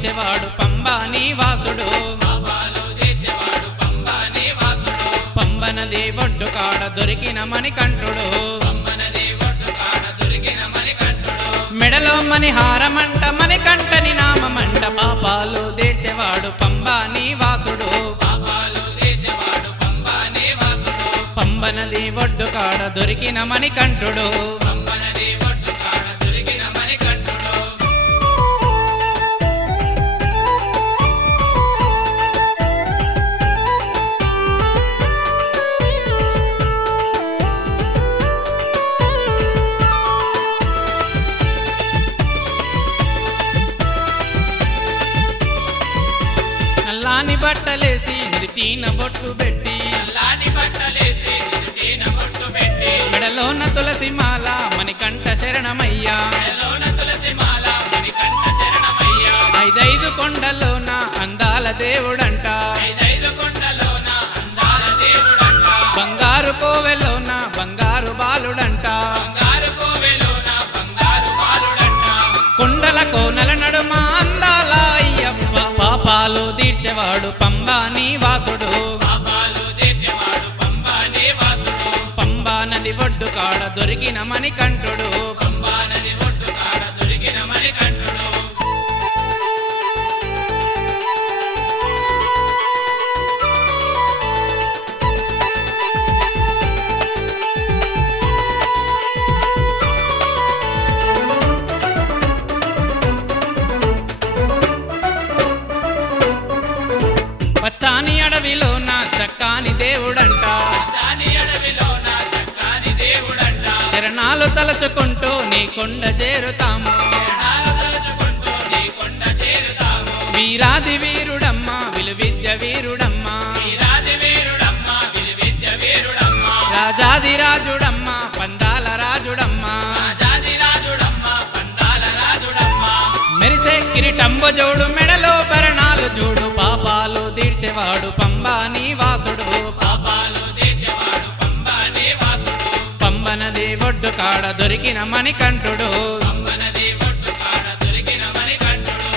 తీర్చేవాడు పంబా వాసుడు పాపాలు తీర్చేవాడు పంబాని వాసుడు. పంబ నది కాడ దొరికిన మణికంఠుడు పంబనది ఒడ్డు కాడ దొరికిన మణికంఠుడు. మెడలో మణిహారమంట మణికంఠని నామమంట. పాపాలు దేచేవాడు పంబా వాసుడు పాపాలు పంబాని వాసుడు. పంబ నది ఒడ్డు కాడ దొరికిన మణికంఠుడు. పంబనది ఒడ్డు నల్లాని బట్టలేసి నుదిటీన బొట్టు పెట్టి. నల్లాని బట్టలేసి నుదుటిన బొట్టు పెట్టి. మెడలోన తులసి మాల మణికంఠ శరణమయ్యా. మెడలోన తులసి మాల మణికంఠ శరణమయ్యా. ఐదైదు కొండలోన అందాల దేవుడంట పాపాలు తీర్చేవాడు పంబా వాసుడు. పాపాలు తీర్చేవాడు పంబాని వాసుడు. పంబా నది ఒడ్డు కాడ దొరికిన మణికంఠుడు. చక్కాని దేవుడంట. చరణాలు తలచుకుంటూ నీ కొండ చేరుతాము. వీరాది వీరుడమ్మా విలువిద్య వీరుడమ్మ. రాజాది రాజుడమ్మా పందాల రాజుడమ్మా. పందాల మెరిసే కిరీటంబ జోడు దొరికిన మణికంఠుడు. పంబనది ఒడ్డు కాడ దొరికిన మణికంఠుడు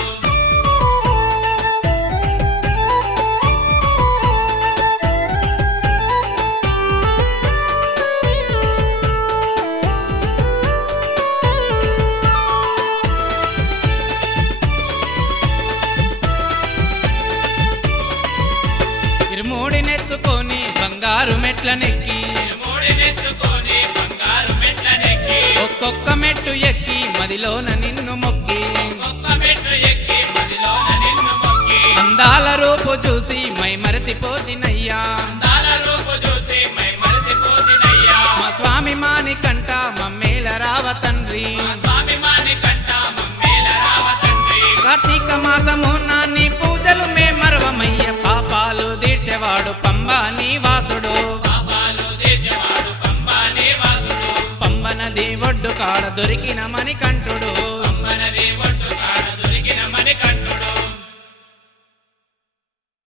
ఇరుమూడినెత్తుకొని బంగారు మెట్లనెక్కి. మూడినెత్తుకొని ఒక్కొక్క మెట్టు ఎక్కి మదిలోన నిన్ను మొక్కి. ఒక్క మెట్టు ఎక్కి మదిలోన నిన్ను మొక్కి. అందాల రూపు చూసి మై మరసిపోతినయ్యా దొరికినమని కంటుడు అమ్మనదేవ